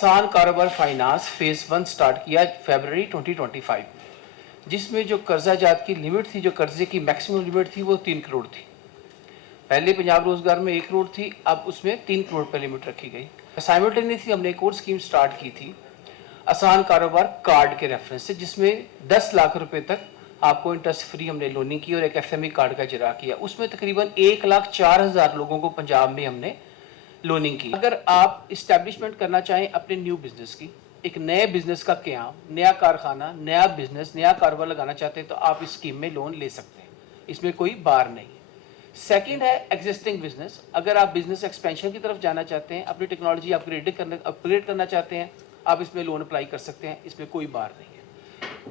आसान कारोबार finance phase 1 start किया फरवरी 2025, जिसमें जो कर्जा जात की लिमिट थी, जो कर्जे की मैक्सिमम लिमिट थी वो 3 करोड़ थी। पहले पंजाब रोजगार में 1 करोड़ थी, अब उसमें 3 करोड़ पर लिमिट रखी गई। साइमल्टेनियसली हमने एक और स्कीम स्टार्ट की थी आसान कारोबार कार्ड के रेफरेंस से, जिसमें 10 लाख रुपए तक आपको इंटरेस्ट फ्री हमने लोनिंग की और एक एफएमई कार्ड का इजरा किया। उसमें तकरीबन 1,04,000 लोगों को पंजाब में हमने लोनिंग की। अगर आप इस्टेब्लिशमेंट करना चाहें अपने न्यू बिजनेस की, एक नए बिजनेस का क्याम, नया कारखाना, नया बिजनेस, नया कारोबार लगाना चाहते हैं तो आप इस स्कीम में लोन ले सकते हैं, इसमें कोई बार नहीं। सेकंड है एग्जिस्टिंग बिजनेस। अगर आप बिजनेस एक्सपेंशन की तरफ जाना चाहते हैं, अपनी टेक्नोलॉजी अपग्रेड करना चाहते हैं, आप इसमें लोन अप्लाई कर सकते हैं, इसमें कोई बार नहीं है।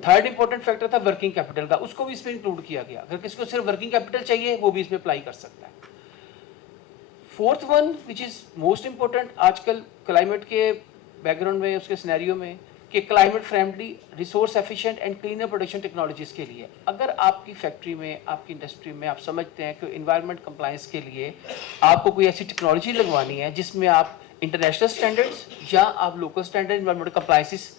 थर्ड इंपॉर्टेंट फैक्टर था वर्किंग कैपिटल का, उसको भी इसमें इंक्लूड किया गया। अगर किसी को सिर्फ वर्किंग कैपिटल चाहिए वो भी इसमें अप्लाई कर सकता है। Fourth one which is most important आजकल क्लाइमेट के बैकग्राउंड में, उसके सिनेरियो में, कि climate friendly, resource efficient and cleaner production technologies के लिए अगर आपकी फैक्ट्री में, आपकी इंडस्ट्री में आप समझते हैं कि इन्वायरमेंट कंप्लायंस के लिए आपको कोई ऐसी टेक्नोलॉजी लगवानी है जिसमें आप इंटरनेशनल स्टैंडर्ड्स या आप local standard environment compliances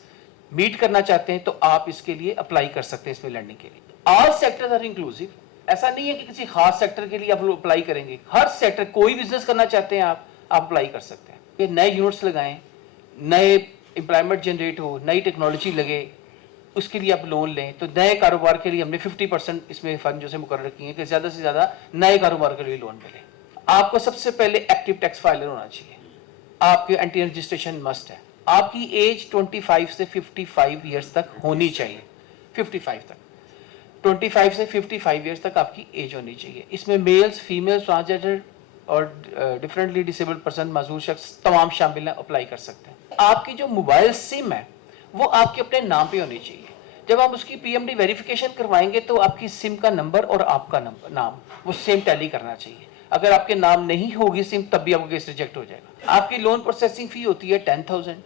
meet करना चाहते हैं तो आप इसके लिए अप्लाई कर सकते हैं इसमें लैंडिंग के लिए। All sectors are inclusive. ऐसा नहीं है कि किसी खास सेक्टर के लिए आप लोग अप्लाई करेंगे, हर सेक्टर, कोई बिजनेस करना चाहते हैं आप अप्लाई कर सकते हैं। कि नए यूनिट्स लगाएं, नए एम्प्लॉयमेंट जनरेट हो, नई टेक्नोलॉजी लगे, उसके लिए आप लोन लें। तो नए कारोबार के लिए हमने 50% इसमें फंड जो से मुकर्रर किए हैं कि ज़्यादा से ज़्यादा नए कारोबार के लिए लोन मिले। आपको सबसे पहले एक्टिव टैक्स फाइलर होना चाहिए, आपके एंटी रजिस्ट्रेशन मस्ट है, आपकी एज 25 से 55 ईयर्स तक होनी चाहिए, 55 तक, 25 से 55 ईयर्स तक आपकी एज होनी चाहिए। इसमें मेल्स, फीमेल्स, ट्रांसजेंडर और डिफरेंटली डिसेबल्ड पर्सन, माजूर शख्स तमाम शामिल हैं, अप्लाई कर सकते हैं। आपकी जो मोबाइल सिम है वो आपके अपने नाम पे होनी चाहिए। जब आप उसकी पीएमडी वेरिफिकेशन करवाएंगे तो आपकी सिम का नंबर और आपका नंबर नाम वो सेम टैली करना चाहिए। अगर आपके नाम नहीं होगी सिम तब भी आपको केस रिजेक्ट हो जाएगा। आपकी लोन प्रोसेसिंग फी होती है 10,000।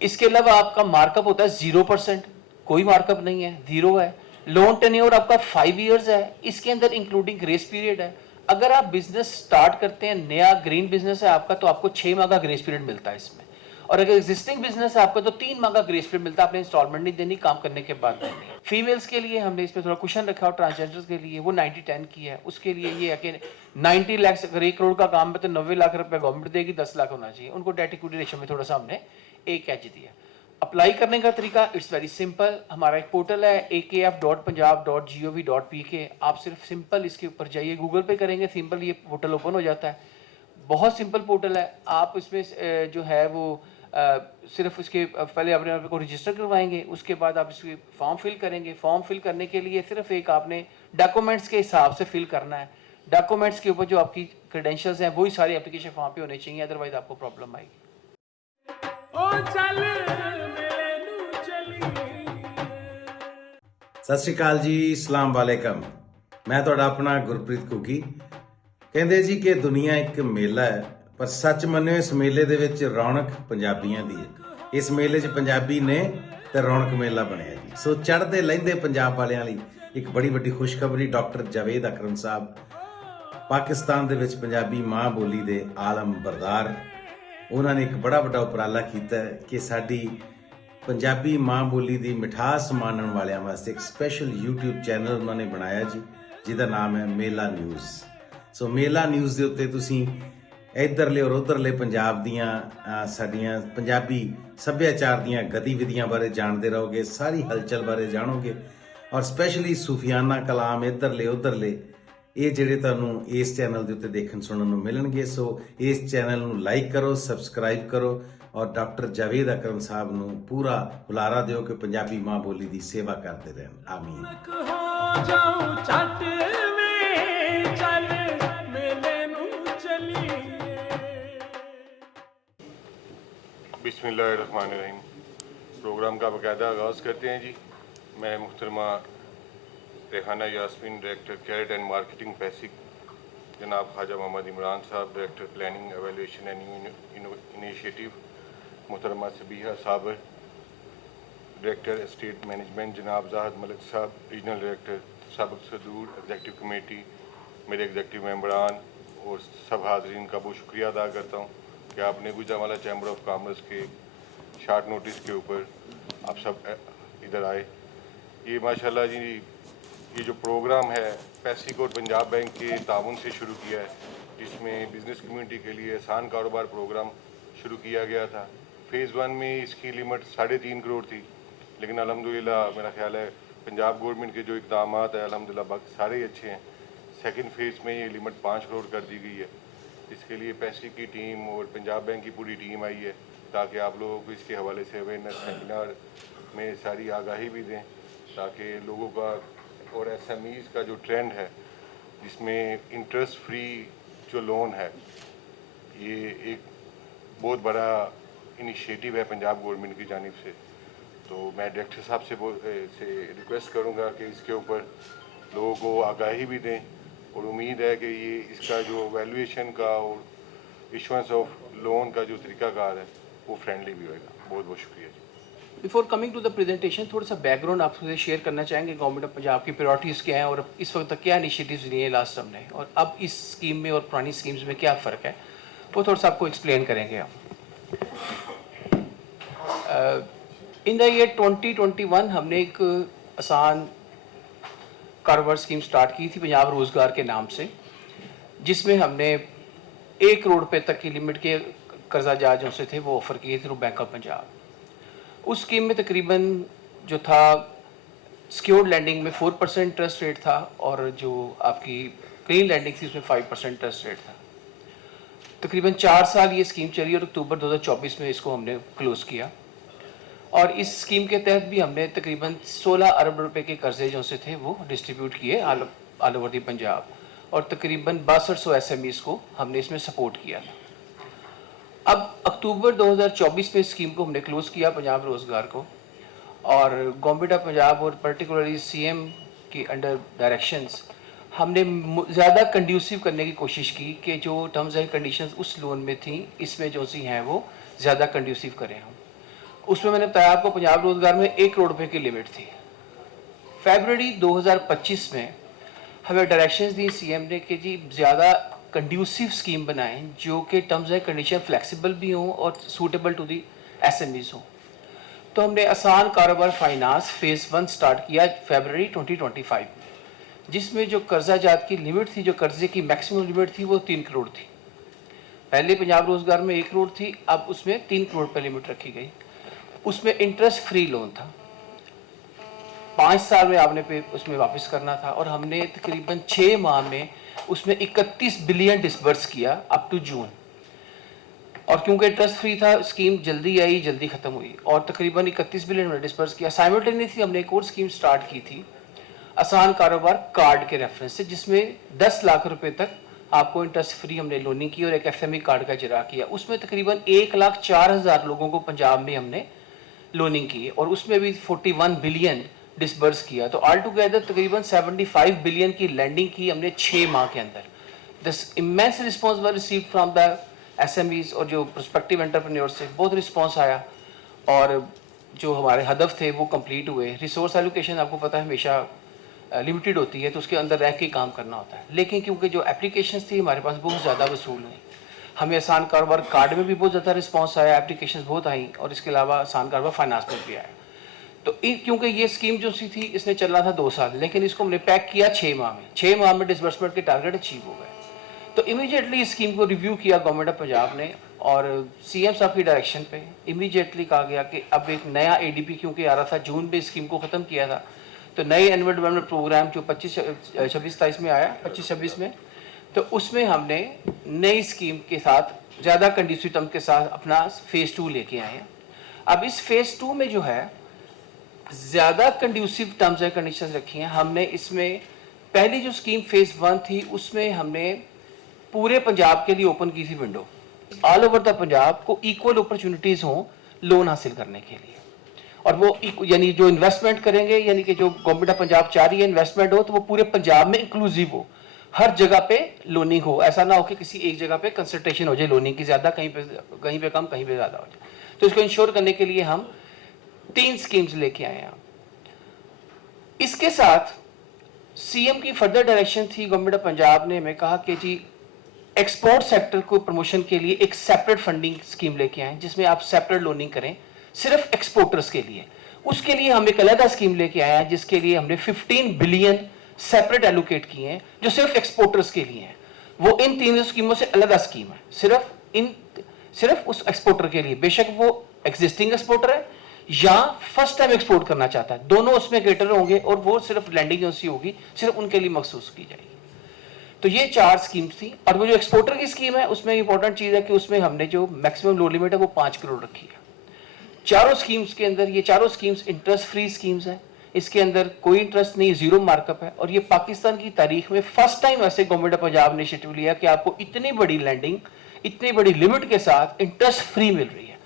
इसके अलावा आपका मार्कअप होता है 0%, कोई मार्कअप नहीं है, 0 है। लोन टेन्योर आपका 5 इयर्स है, इसके अंदर इंक्लूडिंग ग्रेस पीरियड है। अगर आप बिजनेस स्टार्ट करते हैं, नया ग्रीन बिजनेस है आपका, तो आपको 6 माह का ग्रेस पीरियड मिलता है इसमें। और अगर एग्जिस्टिंग बिजनेस है आपका तो 3 माह का ग्रेस पीरियड मिलता है, आपने इंस्टॉलमेंट नहीं देनी, काम करने के बाद देनी। फीमेल्स के लिए हमने इसमें थोड़ा क्वेश्चन रखा और ट्रांसजेंडर्स के लिए वो 90-10 की है। उसके लिए ये है कि 90 लाख, अगर 1 करोड़ का काम है तो 90 लाख रुपए गवर्नमेंट देगी, 10 लाख होना चाहिए। उनको डेट इक्विटी रेशियो में थोड़ा सा हमने एक एज दिया। अप्लाई करने का तरीका इट्स वेरी सिंपल। हमारा एक पोर्टल है akf.punjab.gov.pk। आप सिर्फ सिंपल इसके ऊपर जाइए, गूगल पे करेंगे, सिंपल ये पोर्टल ओपन हो जाता है। बहुत सिंपल पोर्टल है। आप इसमें जो है वो सिर्फ इसके पहले अपने आप को रजिस्टर करवाएंगे, उसके बाद आप इसके फॉर्म फिल करेंगे। फॉर्म फिल करने के लिए सिर्फ एक आपने डॉक्यूमेंट्स के हिसाब से फिल करना है। डॉक्यूमेंट्स के ऊपर जो आपकी क्रेडेंशियल्स हैं वही सारी एप्लीकेशन फॉर्म पे होने चाहिए, अदरवाइज आपको प्रॉब्लम आएगी। सत श्री अकाल जी, सलाम वालेकम। मैं तुहाडा अपना गुरप्रीत घुग्गी। कहंदे जी कि दुनिया एक मेला है, पर सच मन्निओ इस मेले दे विच रौनक पंजाबियां दी है। इस मेले 'च पंजाबी ने ते रौनक मेला बनिया जी। सो चढ़दे लहिंदे पंजाब वालियां लई एक बड़ी वड्डी खुशखबरी। डॉक्टर जावेद अकरम साहब पाकिस्तान दे विच पंजाबी मां बोली दे आलम बरदार, उन्होंने एक बड़ा वड्डा उपराला कीता कि साडी पंजाबी मां बोली की मिठास मानने वालों वास्ते एक स्पैशल यूट्यूब चैनल उन्होंने बनाया जी, जिसका नाम है मेला न्यूज़। सो मेला न्यूज़ के उत्ते तुसीं इधरले और उधरले पंजाब दियां साडियां पंजाबी सभ्याचार दियां गतिविधियां बारे जानते रहोगे, सारी हलचल बारे जानोगे और स्पैशली सूफियाना कलाम इधरले उधरले ये जिहड़े तुहानूं इस चैनल के उत्ते देखण सुणन नूं मिलणगे। सो इस चैनल नूं लाइक करो, सबसक्राइब करो और डॉक्टर जावेद अकरम साहब नूं पूरा हुलारा दिओ कि पंजाबी मां बोली की सेवा करते रहन। आमीन। बिस्मिल्लाहिर्रहमानिर्रहीम। प्रोग्राम का बाकायदा आगाज़ करते हैं जी। मैं मुहतरमा Rehana Yasmeen, director credit and marketing पैसिक, जनाब ख्वाजा मोहम्मद इमरान साहब, director planning evaluation and initiative, मुहतरमा Sabiha Sabir, director state management, जनाब जाहद मलिक साहब, रीजनल डायरेक्टर सबक सदूर, एग्जेक्टिव कमेटी, मेरे एग्जेक्टिव मेम्बरान और सब हाजरीन का बहुत शुक्रिया अदा करता हूँ कि कि आपने गुजरांवाला चैम्बर ऑफ कॉमर्स के शार्ट नोटिस के ऊपर आप सब इधर आए। ये माशाल्लाह जी ये जो प्रोग्राम है पैसिक और पंजाब बैंक के ताउन से शुरू किया है, जिसमें बिज़नेस कम्युनिटी के लिए आसान कारोबार प्रोग्राम शुरू किया गया था। फ़ेज़ 1 में इसकी लिमिट 3.5 करोड़ थी, लेकिन अल्हम्दुलिल्लाह मेरा ख्याल है पंजाब गवर्नमेंट के जो इक़दाम है अल्हम्दुलिल्लाह बाकी सारे ही अच्छे हैं। सेकंड फेज़ में ये लिमिट 5 करोड़ कर दी गई है। इसके लिए पैसिक की टीम और पंजाब बैंक की पूरी टीम आई है ताकि आप लोगों को इसके हवाले से अवेयरनेस सेमिनार में सारी आगाही भी दें, ताकि लोगों का और SMEs का जो ट्रेंड है जिसमें इंटरेस्ट फ्री जो लोन है, ये एक बहुत बड़ा इनिशिएटिव है पंजाब गवर्नमेंट की जानिब से। तो मैं डायरेक्टर साहब से रिक्वेस्ट करूंगा कि इसके ऊपर लोगों को आगाही भी दें, और उम्मीद है कि ये इसका जो वैल्यूएशन का और इशुएंस ऑफ लोन का जो तरीकाकार है वो फ्रेंडली भी होएगा। बहुत बहुत शुक्रिया जी। Before coming to the presentation, थोड़ा सा बैकग्राउंड आपसे शेयर करना चाहेंगे। गवर्नमेंट ऑफ पंजाब की प्रायोरिटीज़ क्या हैं और इस वक्त तक क्या इनिशिएटिव्स लिए हैं लास्ट टर्म ने, और अब इस स्कीम में और पुरानी स्कीम्स में क्या फ़र्क है, वो थोड़ा सा आपको एक्सप्लेन करेंगे आप। इन द ईयर 2021 हमने एक आसान कारोबार स्कीम स्टार्ट की थी पंजाब रोज़गार के नाम से, जिसमें हमने 1 करोड़ रुपए तक की लिमिट के कर्जा जाज जो से थे वो ऑफ़र किए थ्रू बैंक ऑफ पंजाब। उस स्कीम में तकरीबन जो था सिक्योर्ड लैंडिंग में 4% इंटरेस्ट रेट था, और जो आपकी क्लीन लैंडिंग थी उसमें 5% इंटरेस्ट रेट था। तकरीबन 4 साल ये स्कीम चली और अक्टूबर 2024 में इसको हमने क्लोज़ किया, और इस स्कीम के तहत भी हमने तकरीबन 16 अरब रुपए के कर्जे जो से थे वो डिस्ट्रीब्यूट किए ऑल ओवर दी पंजाब, और तकरीबन 6200 SMEs को हमने इसमें सपोर्ट किया था। अब अक्टूबर 2024 में स्कीम को हमने क्लोज़ किया पंजाब रोज़गार को, और गवर्नमेंट ऑफ पंजाब और पर्टिकुलरली CM की अंडर डायरेक्शंस हमने ज़्यादा कंड्यूसिव करने की कोशिश की कि जो टर्म्स एंड कंडीशंस उस लोन में थी इसमें जो सी हैं वो ज़्यादा कंड्यूसिव करें हम। उसमें मैंने बताया आपको पंजाब रोज़गार में 1 करोड़ रुपए की लिमिट थी। फरवरी 2025 में हमें डायरेक्शंस दी CM ने कि जी ज़्यादा कंड्यूसिव स्कीम बनाएं जो कि टर्म्स एंड कंडीशन फ्लेक्सिबल भी हों और सूटेबल टू दी SMEs हों। तो हमने आसान कारोबार फाइनेंस फ़ेज़ 1 स्टार्ट किया फरवरी 2025, जिसमें जो कर्जा जात की लिमिट थी, जो कर्जे की मैक्सिमम लिमिट थी वो 3 करोड़ थी। पहले पंजाब रोज़गार में 1 करोड़ थी, अब उसमें 3 करोड़ पर लिमिट रखी गई। उसमें इंटरेस्ट फ्री लोन था, 5 साल में आपने उसमें वापस करना था, और हमने तकरीबन 6 माह में उसमें 31 बिलियन डिसबर्स किया अप टू जून। और क्योंकि इंटरेस्ट फ्री था स्कीम जल्दी आई, जल्दी ख़त्म हुई, और तकरीबन 31 बिलियन में डिसबर्स किया। साइमल्टेनियसली हमने एक और स्कीम स्टार्ट की थी आसान कारोबार कार्ड के रेफरेंस से, जिसमें 10 लाख रुपए तक आपको इंटरेस्ट फ्री हमने लोनिंग की और एक FME कार्ड का इजरा किया। उसमें तकरीबन 1,04,000 लोगों को पंजाब में हमने लोनिंग की, और उसमें भी 41 बिलियन डिसबर्स किया। तो ऑल टुगेदर तकरीबन 75 बिलियन की लैंडिंग की हमने 6 माह के अंदर। This immense response were received from the SMEs और जो प्रोस्पेक्टिव एंटरप्रेन्योर से बहुत रिस्पॉन्स आया, और जो हमारे हदफ थे वो कंप्लीट हुए। रिसोर्स एलोकेशन आपको पता है हमेशा लिमिटेड होती है, तो उसके अंदर रह के काम करना होता है, लेकिन क्योंकि जो एप्लीकेशंस थी हमारे पास बहुत ज़्यादा वसूल हुई, हमें आसान कारोबार कार्ड में भी बहुत ज़्यादा रिस्पॉन्स आया, एप्लीकेशंस बहुत आई, और इसके अलावा आसान कारोबार फाइनेंस में भी आया। तो क्योंकि ये स्कीम जो सी थी इसने चलना था 2 साल, लेकिन इसको हमने पैक किया 6 माह में। 6 माह में डिसबर्समेंट के टारगेट अचीव हो गए। तो इमीडिएटली इस स्कीम को रिव्यू किया गवर्नमेंट ऑफ पंजाब ने, और CM साहब की डायरेक्शन पे इमीडिएटली कहा गया कि अब एक नया ADP क्योंकि आ रहा था, जून में स्कीम को ख़त्म किया था, तो नए एनुअल डेवलपमेंट प्रोग्राम जो 25-26 में आया 25-26 में, तो उसमें हमने नई स्कीम के साथ ज़्यादा कंडीसिव टर्म के साथ अपना फ़ेज़ 2 लेके आए हैं। अब इस फ़ेज़ 2 में जो है ज़्यादा कंड्यूसिव टर्म्स एंड कंडीशंस रखी हैं हमने। इसमें पहली जो स्कीम फ़ेज़ 1 थी उसमें हमने पूरे पंजाब के लिए ओपन की थी window, all over the Punjab को इक्वल अपॉर्चुनिटीज़ हों लोन हासिल करने के लिए, और वो यानी जो इन्वेस्टमेंट करेंगे, यानी कि जो गवर्नमेंट ऑफ पंजाब चाह रही है इन्वेस्टमेंट हो, तो वो पूरे पंजाब में इंक्लूसिव हो, हर जगह पे लोनिंग हो। ऐसा ना हो कि किसी एक जगह पे कंसंट्रेशन हो जाए लोनिंग की ज़्यादा, कहीं पे कम, कहीं पे ज़्यादा हो जाए। तो इसको इंश्योर करने के लिए हम 3 स्कीम्स लेके आए हैं। इसके साथ CM की फर्दर डायरेक्शन थी, गवर्नमेंट ऑफ पंजाब ने हमें कहा कि जी एक्सपोर्ट सेक्टर को प्रमोशन के लिए एक सेपरेट फंडिंग स्कीम लेके आए जिसमें आप सेपरेट लोनिंग करें सिर्फ एक्सपोर्टर्स के लिए। उसके लिए हम एक अलग स्कीम लेके आए हैं जिसके लिए हमने 15 बिलियन सेपरेट एलोकेट किए हैं जो सिर्फ एक्सपोर्टर्स के लिए हैं। वो इन तीनों स्कीमों से अलग स्कीम है, सिर्फ उस एक्सपोर्टर के लिए, बेशक वो एग्जिस्टिंग एक्सपोर्टर है या फर्स्ट टाइम एक्सपोर्ट करना चाहता है, दोनों उसमें कैटर होंगे और वो सिर्फ लैंडिंग एजेंसी होगी, सिर्फ उनके लिए मखसूस की जाएगी। तो ये 4 स्कीम्स थी। और वो जो एक्सपोर्टर की स्कीम है उसमें इंपॉर्टेंट चीज है कि उसमें हमने जो मैक्सिमम लोन लिमिट है वो 5 करोड़ रखी है। चारों स्कीम्स के अंदर, ये चारों स्कीम्स इंटरेस्ट फ्री स्कीम्स हैं, इसके अंदर कोई इंटरेस्ट नहीं, जीरो मार्कअप है। और ये पाकिस्तान की तारीख में फर्स्ट टाइम ऐसे गवर्नमेंट ऑफ पंजाब ने इनिशिएटिव लिया कि आपको इतनी बड़ी लैंडिंग इतनी बड़ी लिमिट के साथ इंटरेस्ट फ्री मिल रही है।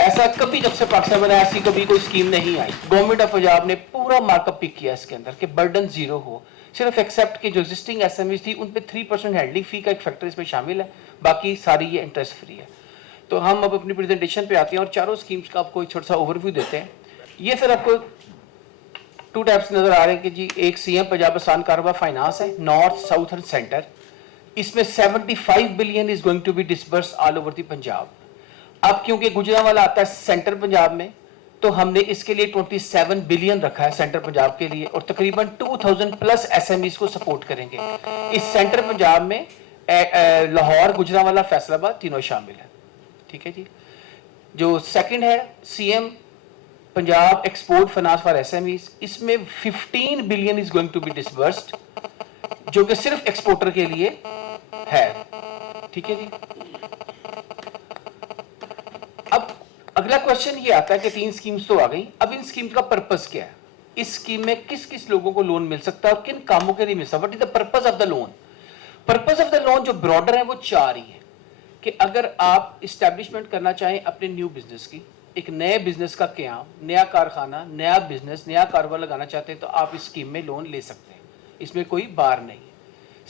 ऐसा कभी जब से पाकिस्तान बना ऐसी कभी कोई स्कीम नहीं आई। गवर्नमेंट ऑफ पंजाब ने पूरा मार्कअप पिक किया इसके अंदर कि बर्डन जीरो हो, सिर्फ एक्सेप्ट के जो एग्जिस्टिंग एसएमईज थी उन पे 3% हैंडलिंग फी का एक फैक्टर इसमें शामिल है, बाकी सारी ये इंटरेस्ट फ्री है। तो हम अब अपनी प्रेजेंटेशन पे आते हैं और चारों स्कीम्स का आपको एक छोटा सा ओवरव्यू देते हैं। ये सर आपको 2 टाइप्स नजर आ रहे हैं कि जी एक सीएम पंजाब आसान कारोबार फाइनेंस है, नॉर्थ साउथ एंड सेंटर। इसमें 75 billion is going to be disburse all over the Punjab. अब क्योंकि गुजरांवाला आता है सेंटर पंजाब में तो हमने इसके लिए 27 बिलियन रखा है सेंटर पंजाब के लिए और तकरीबन 2000 प्लस एसएमईज को सपोर्ट करेंगे। इस सेंटर पंजाब में लाहौर, गुजरांवाला, फैसलाबाद तीनों शामिल है। ठीक है जी। जो सेकंड है CM Punjab export finance for SMEs, इसमें 15 billion is going to be disbursed जो कि सिर्फ एक्सपोर्टर के लिए है। ठीक है जी। अब अगला क्वेश्चन ये आता है कि 3 स्कीम्स तो आ गई, अब इन स्कीम्स का पर्पस क्या है, इस स्कीम में किस किस लोगों को लोन मिल सकता है और किन कामों के लिए मिल सकता है, what is the purpose of the loan. Purpose of the loan जो ब्रॉडर है वो 4 ही है कि अगर आप इस्टेब्लिशमेंट करना चाहें अपने न्यू बिजनेस की, एक नए बिजनेस का क्याम, नया कारखाना, नया बिजनेस, नया कारोबार लगाना चाहते हैं तो आप इस स्कीम में लोन ले सकते हैं, इसमें कोई बार नहीं है।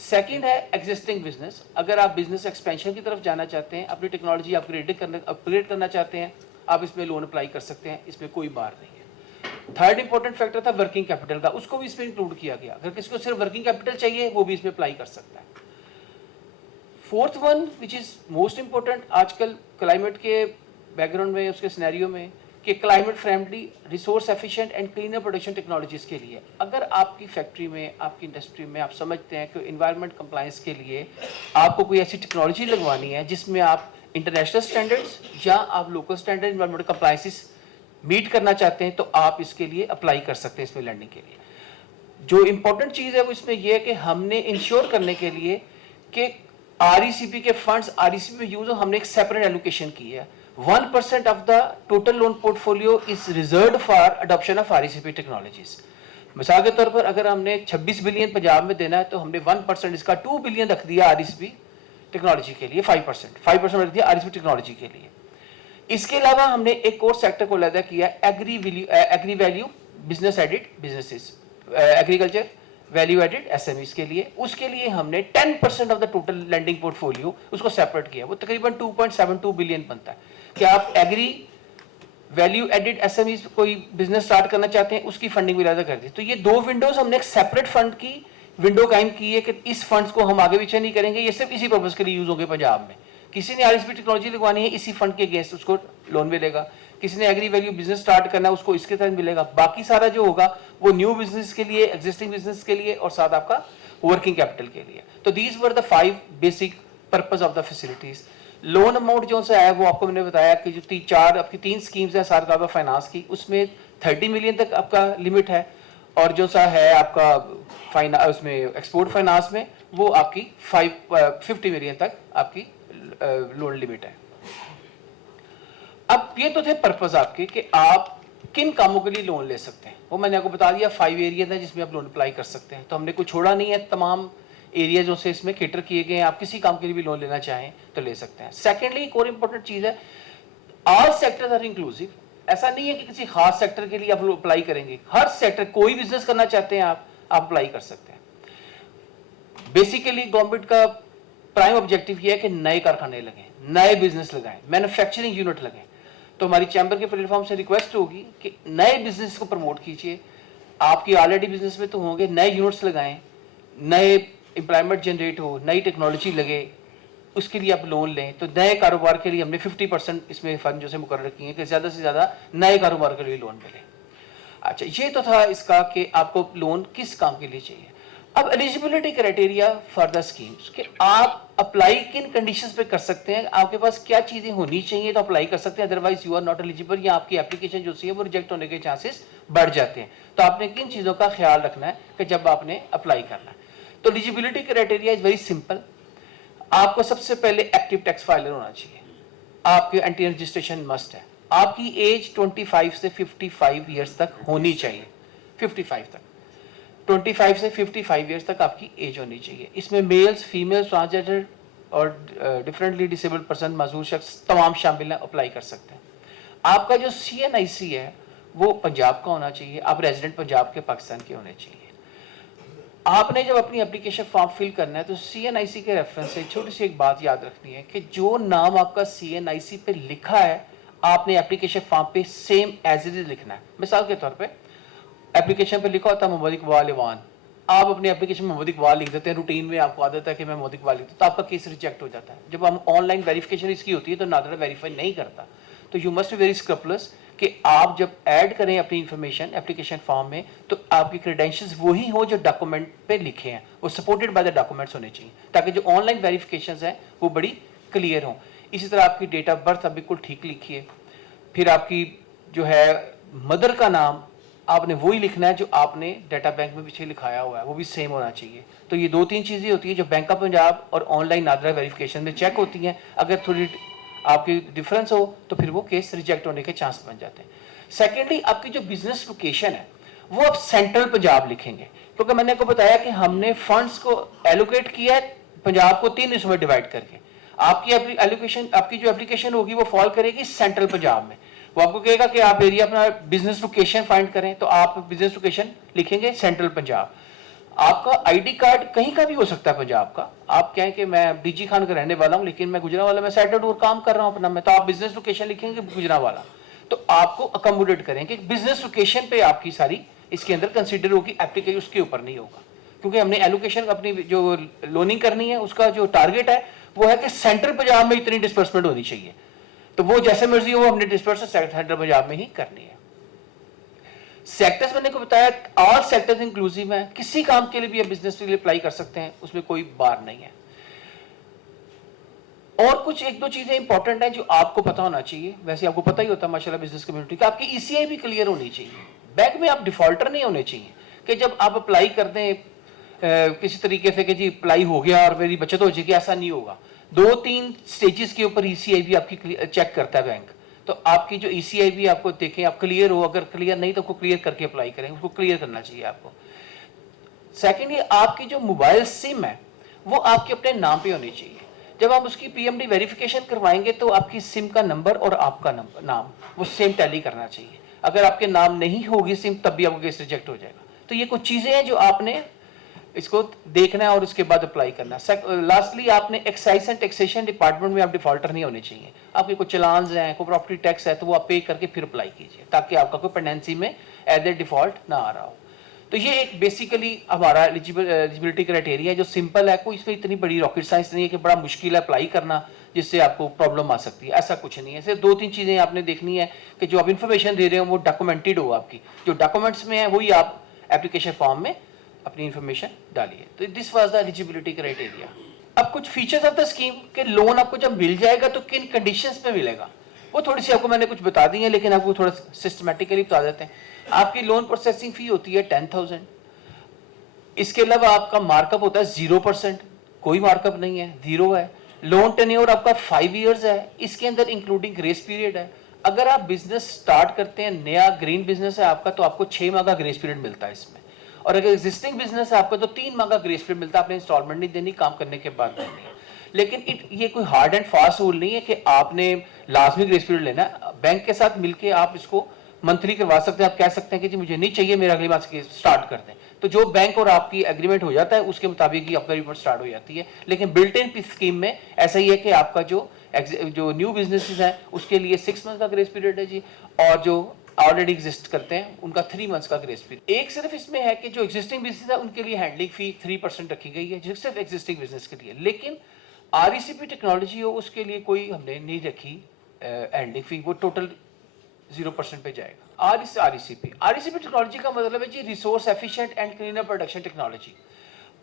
सेकंड है एग्जिस्टिंग बिजनेस, अगर आप बिजनेस एक्सपेंशन की तरफ जाना चाहते हैं, अपनी टेक्नोलॉजी अपग्रेड करना चाहते हैं, आप इसमें लोन अप्लाई कर सकते हैं, इसमें कोई बार नहीं है। थर्ड इंपॉर्टेंट फैक्टर था वर्किंग कैपिटल का, उसको भी इसमें इंक्लूड किया गया, अगर किसी को सिर्फ वर्किंग कैपिटल चाहिए वो भी इसमें अप्लाई कर सकता है। Fourth one which is most important आजकल क्लाइमेट के बैकग्राउंड में, उसके सिनेरियो में, कि climate friendly, resource efficient and cleaner production technologies के लिए अगर आपकी फैक्ट्री में, आपकी इंडस्ट्री में आप समझते हैं कि इन्वायरमेंट कंप्लायंस के लिए आपको कोई ऐसी टेक्नोलॉजी लगवानी है जिसमें आप इंटरनेशनल स्टैंडर्ड्स या आप local standard environment compliances meet करना चाहते हैं तो आप इसके लिए अप्लाई कर सकते हैं इसमें लैंडिंग के लिए। जो इंपॉर्टेंट चीज़ है वो इसमें यह है कि हमने इंश्योर करने के लिए कि आरईसीपी के फंड्स आरईसीपी में यूज हो, हमने एक सेपरेट एलोकेशन की है। 1% of the total loan portfolio is reserve for adoption of RECP technologies. मिसाल के तौर पर अगर हमने 26 बिलियन पंजाब में देना है तो हमने 1% इसका 2 बिलियन रख दिया आरईसीपी टेक्नोलॉजी के लिए, 5% रख दिया आरईसीपी टेक्नोलॉजी के लिए। इसके अलावा हमने एक और सेक्टर को अलग किया, agri value business added businesses, agriculture value added SMEs के लिए, उसके लिए हमने 10% of the total lending portfolio उसको सेपरेट किया, वो तकरीबन 2.72 बिलियन बनता है। कि आप एग्री वैल्यू एडेड एसएमईज कोई बिजनेस स्टार्ट करना चाहते हैं उसकी फंडिंग भी ज्यादा कर दी। तो ये 2 विंडोज हमने एक सेपरेट फंड की विंडो कायम की है कि इस फंड्स को हम आगे पीछे नहीं करेंगे, ये सिर्फ इसी पर्पज के लिए यूज होंगे पंजाब में। किसी ने आरईसीपी टेक्नोलॉजी लगवानी है इसी फंड के अगेंस्ट उसको लोन मिलेगा, किसी ने एग्री वैल्यू बिजनेस स्टार्ट करना है उसको इसके तहत मिलेगा, बाकी सारा जो होगा वो न्यू बिजनेस के लिए, एग्जिस्टिंग बिजनेस के लिए और साथ आपका वर्किंग कैपिटल के लिए। तो these were the 5 basic purpose of the facilities. Loan amount जो सा है वो आपको मैंने बताया कि जो 4 आपकी 3 स्कीम्स है सार कारोबार फाइनेंस की, उसमें 30 मिलियन तक आपका लिमिट है और जो सा है आपका उसमें एक्सपोर्ट फाइनेंस में वो आपकी 50 मिलियन तक आपकी लोन लिमिट है। अब ये तो थे पर्पस आपके कि आप किन कामों के लिए लोन ले सकते हैं, वो मैंने आपको बता दिया 5 एरियाज हैं जिसमें आप लोन अप्लाई कर सकते हैं। तो हमने कोई छोड़ा नहीं है, तमाम एरियाजों से इसमें कैटर किए गए हैं, आप किसी काम के लिए भी लोन लेना चाहें तो ले सकते हैं। सेकेंडली एक और इंपॉर्टेंट चीज है, ऑल सेक्टर्स आर इंक्लूसिव। ऐसा नहीं है कि किसी खास सेक्टर के लिए आप लोग अप्लाई करेंगे, हर सेक्टर, कोई बिजनेस करना चाहते हैं आप अप्लाई कर सकते हैं। बेसिकली गवर्नमेंट का प्राइम ऑब्जेक्टिव ये है कि नए कारखाने लगें, नए बिजनेस लगाएं, मैन्युफैक्चरिंग यूनिट लगें। तो हमारी चैम्बर के प्लेटफॉर्म से रिक्वेस्ट होगी कि नए बिजनेस को प्रमोट कीजिए, आपकी ऑलरेडी बिजनेस में तो होंगे, नए यूनिट्स लगाएं, नए एम्प्लॉयमेंट जनरेट हो, नई टेक्नोलॉजी लगे, उसके लिए आप लोन लें। तो नए कारोबार के लिए हमने 50% इसमें फंड जो से मुकर्रर किए हैं कि ज़्यादा से ज़्यादा नए कारोबार के लिए लोन मिले। अच्छा, ये तो था इसका कि आपको लोन किस काम के लिए चाहिए। अब eligibility criteria for the schemes कि आप अप्लाई किन कंडीशंस पे कर सकते हैं, आपके पास क्या चीज़ें होनी चाहिए तो अप्लाई कर सकते हैं, otherwise you are not eligible, या आपकी एप्लीकेशन जो सी है वो रिजेक्ट होने के चांसेस बढ़ जाते हैं। तो आपने किन चीज़ों का ख्याल रखना है कि जब आपने अप्लाई करना है। तो eligibility criteria is very simple. आपको सबसे पहले एक्टिव टैक्स फाइलर होना चाहिए, आपके एंटी रजिस्ट्रेशन मस्ट है, आपकी एज 25 से 55 ईयर्स तक होनी चाहिए, 55 तक, 25 से 55 ईयर्स तक आपकी एज होनी चाहिए। इसमें मेल्स, फीमेल्स, ट्रांसजेंडर और डिफरेंटली डिसेबल्ड पर्सन, माजूर शख्स तमाम शामिल हैं, अप्लाई कर सकते हैं। आपका जो CNIC है वो पंजाब का होना चाहिए, आप रेजिडेंट पंजाब के, पाकिस्तान के होने चाहिए। आपने जब अपनी एप्लीकेशन फॉर्म फिल करना है तो CNIC के रेफरेंस से छोटी सी एक बात याद रखनी है कि जो नाम आपका CNIC पे लिखा है आपने एप्लीकेशन फॉर्म पे सेम एज इट इज लिखना है। मिसाल के तौर पे एप्लीकेशन पे लिखा होता है मोहम्मद इकबाल इवान, आप अपनी एप्लीकेशन में मोहम्मद इकबाल लिख देते हैं, रूटीन में आपको आदत है कि मैं मोहम्मद इकबाल लिखता हूं, तो आपका केस रिजेक्ट हो जाता है। जब हम ऑनलाइन वेरिफिकेशन इसकी होती है तो नादरा वेरीफाई नहीं करता। तो यू मस्ट बी वेरी स्क्रपलस कि आप जब ऐड करें अपनी इंफॉर्मेशन एप्लीकेशन फॉर्म में तो आपकी क्रेडेंशियल्स वही हो जो डॉक्यूमेंट पे लिखे हैं, वो सपोर्टेड बाय द डॉक्यूमेंट्स होने चाहिए, ताकि जो ऑनलाइन वेरिफिकेशंस हैं वो बड़ी क्लियर हों। इसी तरह आपकी डेट ऑफ बर्थ आप बिल्कुल ठीक लिखिए। फिर आपकी जो है मदर का नाम आपने वही लिखना है जो आपने डाटा बैंक में पीछे लिखाया हुआ है, वो भी सेम होना चाहिए। तो ये 2-3 चीज़ें होती हैं जो बैंक ऑफ पंजाब और ऑनलाइन नादरा वेरिफिकेशन में चेक होती हैं। अगर थोड़ी आपकी डिफरेंस हो तो फिर वो केस रिजेक्ट होने के चांस बन जाते हैं। सेकेंडली, आपकी जो बिजनेस लोकेशन है वो आप सेंट्रल पंजाब लिखेंगे, क्योंकि मैंने आपको बताया कि हमने फंड्स को एलोकेट किया है पंजाब को 3 हिस्सों में डिवाइड करके। आपकी एलोकेशन, आपकी जो एप्लीकेशन होगी वो फॉल करेगी सेंट्रल पंजाब में। वो आपको कहेगा कि आप एरिया अपना बिजनेस लोकेशन फाइंड करें, तो आप बिजनेस लोकेशन लिखेंगे सेंट्रल पंजाब। आपका आईडी कार्ड कहीं का भी हो सकता है पंजाब का, आप कहें कि मैं DG खान का रहने वाला हूं लेकिन मैं गुजरांवाला में सेटल्ड और काम कर रहा हूं अपना में, तो आप बिजनेस लोकेशन लिखेंगे गुजरांवाला। तो आपको अकोमोडेट करेंगे बिजनेस लोकेशन पे आपकी सारी इसके अंदर कंसिडर होगी, एप्लीकेशन उसके ऊपर नहीं होगा, क्योंकि हमने एलोकेशन अपनी जो लोनिंग करनी है उसका जो टारगेट है वो है कि सेंट्रल पंजाब में इतनी डिस्पर्समेंट होनी चाहिए। तो वो जैसे मर्जी हो हमने डिस्पर्स सेंट्रल पंजाब में ही करनी है। सेक्टर्स मैंने को बताया ऑल सेक्टर्स इंक्लूसिव हैं, किसी काम के लिए भी आप बिजनेस के लिए अप्लाई कर सकते हैं, उसमें कोई बार नहीं है। और कुछ 1-2 चीजें इंपॉर्टेंट हैं जो आपको पता होना चाहिए, वैसे आपको पता ही होता है माशाल्लाह बिजनेस कम्युनिटी का। आपकी ECI भी क्लियर होनी चाहिए, बैंक में आप डिफॉल्टर नहीं होने चाहिए कि जब आप अप्लाई कर दें किसी तरीके से कि जी अप्लाई हो गया और मेरी बचत हो जाएगी, ऐसा नहीं होगा। 2-3 स्टेजेस के ऊपर ECI भी आपकी चेक करता है बैंक। तो आपकी जो ECI भी आपको देखें आप क्लियर हो, अगर क्लियर नहीं तो उसको क्लियर करके अप्लाई करें, उसको क्लियर करना चाहिए आपको। सेकेंडली, आपकी जो मोबाइल सिम है वो आपके अपने नाम पे होनी चाहिए। जब आप उसकी PMD वेरिफिकेशन करवाएंगे तो आपकी सिम का नंबर और आपका नंबर नाम वो सेम टैली करना चाहिए। अगर आपके नाम नहीं होगी सिम तब भी आपको केस रिजेक्ट हो जाएगा। तो ये कुछ चीजें हैं जो आपने इसको देखना है और उसके बाद अप्लाई करना है। लास्टली, आपने एक्साइज एंड टैक्सेशन डिपार्टमेंट में आप डिफॉल्टर नहीं होने चाहिए। आपके कोई चलान्स हैं, कोई प्रॉपर्टी टैक्स है तो वो आप पे करके फिर अप्लाई कीजिए, ताकि आपका कोई पेंडेंसी में एज ए डिफॉल्ट ना आ रहा हो। तो ये एक बेसिकली हमारा एलिजिबिलिटी क्राइटेरिया है जो सिंपल है, कोई इसमें इतनी बड़ी रॉकेट साइंस नहीं है कि बड़ा मुश्किल है अप्लाई करना जिससे आपको प्रॉब्लम आ सकती है, ऐसा कुछ नहीं है। सिर्फ 2-3 चीज़ें आपने देखनी है कि जो आप इन्फॉर्मेशन दे रहे हो वो डॉक्यूमेंटेड हो, आपकी जो डॉक्यूमेंट्स में है वही आप एप्लीकेशन फॉर्म में अपनी इंफॉर्मेशन डालिए। तो this was the eligibility criteria. अब कुछ फीचर्स ऑफ द स्कीम के लोन आपको जब मिल जाएगा तो किन कंडीशंस पे मिलेगा वो थोड़ी सी आपको मैंने कुछ बता दी है, लेकिन आपको थोड़ा सिस्टमैटिकली बता देते हैं। आपकी लोन प्रोसेसिंग फी होती है 10,000। इसके अलावा आपका मार्कअप होता है 0%, कोई मार्कअप नहीं है, 0 है। लोन टेन्योर आपका 5 इयर्स है, इसके अंदर इंक्लूडिंग ग्रेस पीरियड है। अगर आप बिजनेस स्टार्ट करते हैं, नया ग्रीन बिजनेस है आपका, तो आपको 6 माह का ग्रेस पीरियड मिलता है इसमें। और अगर एग्जिस्टिंग बिजनेस है आपका तो 3 माह का ग्रेस पीरियड मिलता है, आपने इंस्टॉलमेंट नहीं देनी, काम करने के बाद देनी है। लेकिन ये कोई हार्ड एंड फास्ट रूल नहीं है कि आपने लाजमी ग्रेस पीरियड लेना है। बैंक के साथ मिलकर आप इसको मंथली करवा सकते हैं। आप कह सकते हैं कि जी मुझे नहीं चाहिए, मेरा अगली माह से स्टार्ट कर दें, तो जो बैंक और आपकी एग्रीमेंट हो जाता है उसके मुताबिक ही आपका रिपोर्ट स्टार्ट हो जाती है। लेकिन बिल्ट इन स्कीम में ऐसा ही है कि आपका जो न्यू बिजनेसेस हैं उसके लिए 6 मंथ का ग्रेस पीरियड है जी, और जो ऑलरेडी एग्जिस्ट करते हैं उनका 3 मंथ्स का ग्रेस पीरियड। एक सिर्फ इसमें है कि जो एग्जिस्टिंग बिजनेस है उनके लिए हैंडलिंग फी 3% रखी गई है, सिर्फ एग्जिस्टिंग बिजनेस के लिए। लेकिन RECP टेक्नोलॉजी हो उसके लिए कोई हमने नहीं रखी एंडिंग फी, वो टोटल 0% पे जाएगा। RECP टेक्नोलॉजी का मतलब है जी resource efficient and cleaner production technology.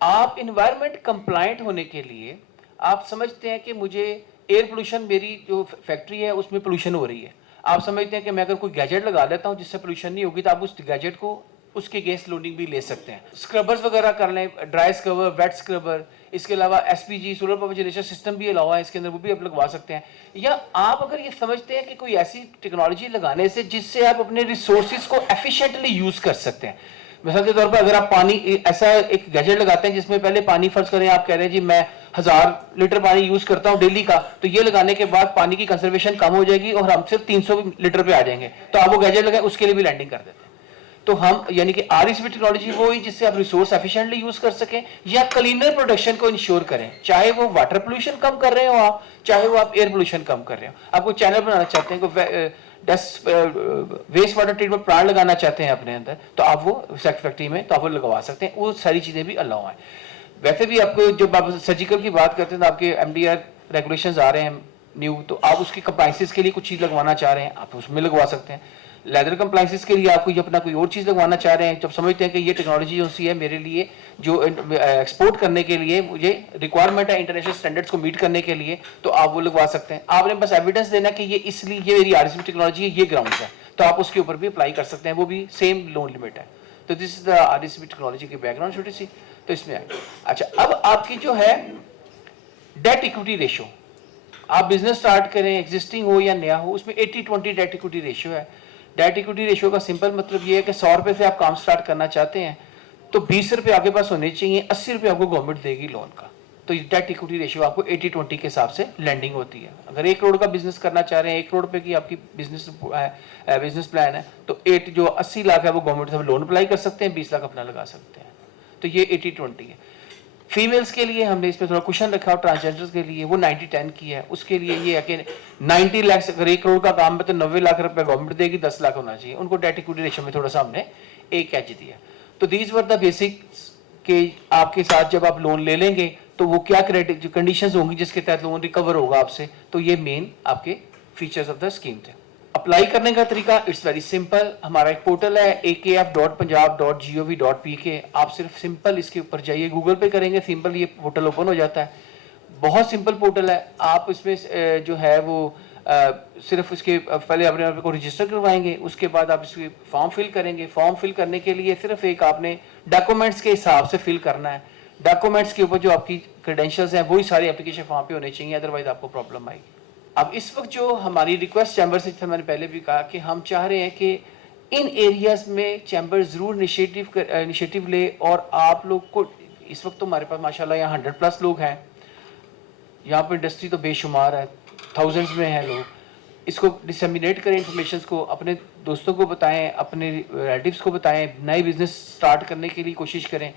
आप इन्वायरमेंट कंप्लाइंट होने के लिए आप समझते हैं कि मुझे एयर पोल्यूशन, मेरी जो फैक्ट्री है उसमें पोल्यूशन हो रही है, आप समझते हैं कि मैं अगर कोई गैजेट लगा लेता हूं जिससे पोल्यूशन नहीं होगी, तो आप उस गैजेट को उसके गैस लोडिंग भी ले सकते हैं। स्क्रबर्स वगैरह कर लें, ड्राई स्क्रबर, वेट स्क्रबर, इसके अलावा SPG solar power generation system भी अलावा है इसके अंदर, वो भी आप लगवा सकते हैं। या आप अगर ये समझते हैं कि कोई ऐसी टेक्नोलॉजी लगाने से जिससे आप अपने रिसोर्सेज को एफिशिएंटली यूज कर सकते हैं। मिसाल के तौर पर अगर आप पानी, ऐसा एक गैजेट लगाते हैं जिसमें पहले पानी, फर्ज करें आप कह रहे हैं जी मैं 1000 लीटर पानी यूज करता हूं डेली का, तो ये लगाने के बाद पानी की कंजर्वेशन कम हो जाएगी और हम सिर्फ 300 लीटर पे आ जाएंगे, तो आप वो गैजेट लगाएं, उसके लिए भी लैंडिंग कर देते हैं। तो हम यानी कि RECP टेक्नोलॉजी वो ही जिससे आप रिसोर्स एफिशिएंटली यूज कर सकें या क्लीनर प्रोडक्शन को इंश्योर करें, चाहे वो वाटर पोल्यूशन कम कर रहे हो आप, चाहे वो आप एयर पोल्यूशन कम कर रहे हो। आप कोई चैनल बनाना चाहते हैं, कोई वेस्ट वाटर ट्रीटमेंट प्लांट लगाना चाहते हैं अपने अंदर, तो आप वो फैक्ट्री में तो आप वो लगवा सकते हैं, वो सारी चीजें भी अलाउ हैं। वैसे भी आपको जब आप सर्जिकल की बात करते हैं तो आपके MDR रेगुलेशंस आ रहे हैं न्यू, तो आप उसकी कंप्लायंसेस के लिए कुछ चीज लगवाना चाह रहे हैं, आप उसमें लगवा सकते हैं। लेदर कंप्लायंसेस के लिए आपको ये अपना कोई और चीज लगवाना चाह रहे हैं, जब समझते हैं कि ये टेक्नोलॉजी जो सी है मेरे लिए जो एक्सपोर्ट करने के लिए मुझे रिक्वायरमेंट है इंटरनेशनल स्टैंडर्ड्स को मीट करने के लिए, तो आप वो लगवा सकते हैं। आपने बस एविडेंस देना कि ये इसलिए ये मेरी RECP टेक्नोलॉजी है, ये ग्राउंड्स है, तो आप उसके ऊपर भी अप्लाई कर सकते हैं, वो भी सेम लोन लिमिट है। तो this is the RECP technology की बैकग्राउंड छोटी सी, तो इसमें आए। अच्छा, अब आपकी जो है डेट इक्विटी रेशो, आप बिजनेस स्टार्ट करें, एग्जिस्टिंग हो या नया हो, उसमें 80-20 डेट इक्विटी रेशियो है। डेट इक्विटी रेशियो का सिंपल मतलब ये है कि 100 रुपए से आप काम स्टार्ट करना चाहते हैं तो 20 रुपए आपके पास होने चाहिए, 80 रुपए आपको गवर्नमेंट देगी लोन का। तो डेट इक्विटी रेशियो आपको 80-20 के हिसाब से लैंडिंग होती है। अगर 1 करोड़ का बिजनेस करना चाह रहे हैं, 1 करोड़ रुपए की आपकी बिजनेस प्लान है, तो 80 लाख है वो गवर्नमेंट से लोन अप्लाई कर सकते हैं, 20 लाख अपना लगा सकते हैं। तो ये 80-20 है। फीमेल्स के लिए हमने इसमें थोड़ा क्वेश्चन रखा, और ट्रांसजेंडर्स के लिए वो 90-10 की है। उसके लिए ये है कि 90 लाख, अगर 1 करोड़ का काम है तो 90 लाख रुपए गवर्नमेंट देगी, 10 लाख होना चाहिए। उनको डेट इक्विटी रेशियो में थोड़ा सा हमने एक एज दिया। तो दीज वर द बेसिक्स के आपके साथ जब आप लोन ले लेंगे तो वो क्या कंडीशंस होंगी जिसके तहत लोन रिकवर होगा आपसे, तो ये मेन आपके फीचर्स ऑफ द स्कीम थे। अप्लाई करने का तरीका इट्स वेरी सिंपल। हमारा एक पोर्टल है akf.punjab.gov.pk, आप सिर्फ सिंपल इसके ऊपर जाइए, गूगल पे करेंगे सिंपल ये पोर्टल ओपन हो जाता है। बहुत सिंपल पोर्टल है। आप इसमें जो है वो सिर्फ इसके पहले अपने आप को रजिस्टर करवाएंगे, उसके बाद आप इसके फॉर्म फिल करेंगे। फॉर्म फिल करने के लिए सिर्फ एक आपने डॉक्यूमेंट्स के हिसाब से फिल करना है। डॉक्यूमेंट्स के ऊपर जो आपकी क्रेडेंशियल्स हैं वही सारे एप्लीकेशन फॉर्म पे होने चाहिए, अदरवाइज आपको प्रॉब्लम आएगी। अब इस वक्त जो हमारी रिक्वेस्ट चैम्बर से, मैंने पहले भी कहा कि हम चाह रहे हैं कि इन एरियाज में चैम्बर जरूर इनिशिएटिव ले, और आप लोग को इस वक्त तो हमारे पास माशाल्लाह यहाँ 100+ लोग हैं, यहाँ पर इंडस्ट्री तो बेशुमार है, थाउजेंड्स में हैं लोग। इसको डिसमिनेट करें, इन्फॉर्मेशन को अपने दोस्तों को बताएं, अपने रिलेटिव्स को बताएं, नए बिजनेस स्टार्ट करने के लिए कोशिश करें।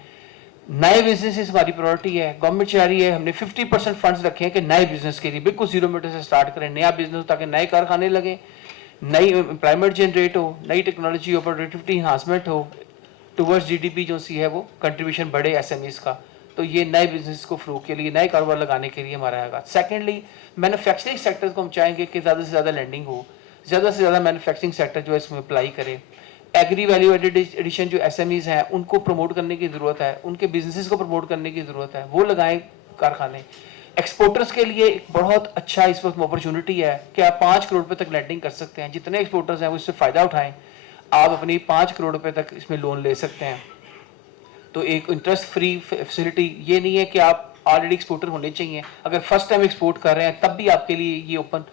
नए बिजनेस हमारी प्रायोरिटी है, गवर्नमेंट चाह रही है, हमने 50% फंड्स रखे हैं कि नए बिजनेस के लिए बिल्कुल 0 मीटर से स्टार्ट करें, नया बिजनेस, ताकि नए कारखाने लगे, नई एम्प्लॉयमेंट जनरेट हो, नई टेक्नोलॉजी हो, प्रोडक्टिविटी इन्हांसमेंट हो, टुवर्ड्स GDP जो सी है वो कंट्रीब्यूशन बढ़े SMEs का। तो ये नए बिजनेस को फ्रो के लिए, नए कारोबार लगाने के लिए हमारा है। सेकेंडली, मैन्युफैक्चरिंग सेक्टर को हम चाहेंगे कि ज़्यादा से ज़्यादा लैंडिंग हो, ज़्यादा से ज़्यादा मैन्युफैक्चरिंग सेक्टर जो है इसमें अप्लाई करे। एग्री वैल्यू एडेड एडिशन जो SMEs हैं उनको प्रमोट करने की ज़रूरत है, उनके बिजनेसेस को प्रमोट करने की ज़रूरत है, वो लगाएं कारखाने। एक्सपोर्टर्स के लिए एक बहुत अच्छा इस वक्त अपॉर्चुनिटी है कि आप 5 करोड़ रुपए तक लैंडिंग कर सकते हैं। जितने एक्सपोर्टर्स हैं वो इससे फ़ायदा उठाएं, आप अपनी 5 करोड़ रुपए तक इसमें लोन ले सकते हैं। तो एक इंटरेस्ट फ्री फैसिलिटी, ये नहीं है कि आप ऑलरेडी एक्सपोर्टर होने चाहिए, अगर फर्स्ट टाइम एक्सपोर्ट कर रहे हैं तब भी आपके लिए ये ओपन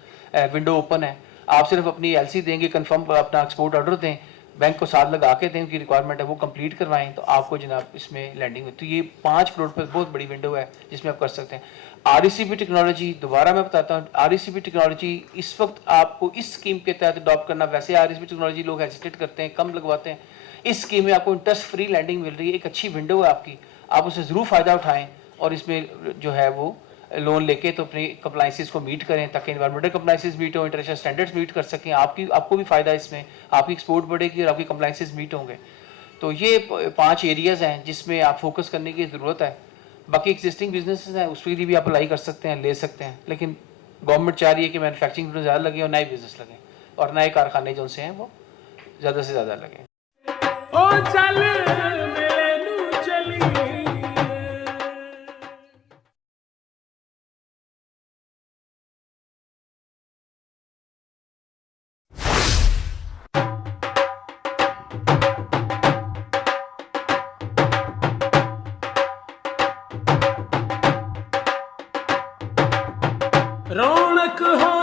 विंडो ओपन है। आप सिर्फ अपनी LC देंगे, कंफर्म अपना एक्सपोर्ट ऑर्डर दें, बैंक को साथ लगा के दें, उनकी रिक्वायरमेंट है वो कंप्लीट करवाएं, तो आपको जनाब इसमें लैंडिंग में। तो ये 5 करोड़ पर बहुत बड़ी विंडो है जिसमें आप कर सकते हैं। RECP टेक्नोलॉजी, दोबारा मैं बताता हूँ, RECP टेक्नोलॉजी इस वक्त आपको इस स्कीम के तहत अडॉप्ट करना, वैसे RECP टेक्नोलॉजी लोग हेजिटेट करते हैं, कम लगवाते हैं। इस स्कीम में आपको इंटरेस्ट फ्री लैंडिंग मिल रही है, एक अच्छी विंडो है आपकी, आप उसे ज़रूर फ़ायदा उठाएं और इसमें जो है वो लोन लेके तो अपनी कंप्लाइंसेस को मीट करें, ताकि एनवायरमेंटल कंप्लाइंसेस मीट हो, इंटरनेशनल स्टैंडर्ड्स मीट कर सकें। आपको भी फ़ायदा इसमें, आपकी एक्सपोर्ट बढ़ेगी और आपकी कंप्लाइंसेस मीट होंगे। तो ये 5 एरियाज़ हैं जिसमें आप फोकस करने की ज़रूरत है। बाकी एग्जिस्टिंग बिजनेसेस हैं उस पर भी आप अप्लाई कर सकते हैं, ले सकते हैं, लेकिन गवर्नमेंट चाह रही है कि मैन्युफैक्चरिंग में ज़्यादा लगे और नए बिजनेस लगे और नए कारखाने जो उनसे हैं वो ज़्यादा से ज़्यादा लगे। ओ चल मेले नू चली रौनक हो